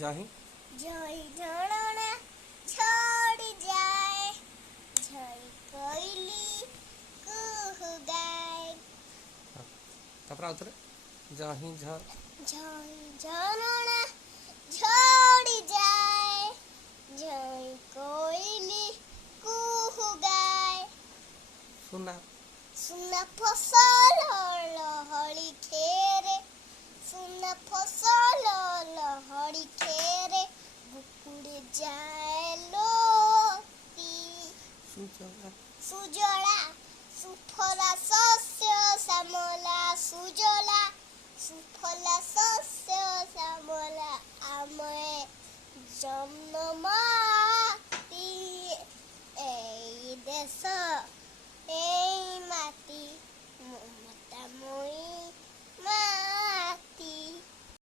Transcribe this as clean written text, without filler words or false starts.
जही जही ढणना छोड़ जाए झई कोइली कुहू गाए तापर आउथरे जही झ झई ढणना छोड़ जाए झई कोइली कुहू गाए सुना सुना फसल लहड़ी खेरे सुना फसल लहड़ी खेरे बुकुड़े जाए लोती सुजला सुजला सुफला शस्य श्यामला सुजला सुफला शस्य श्यामला आमे जन्म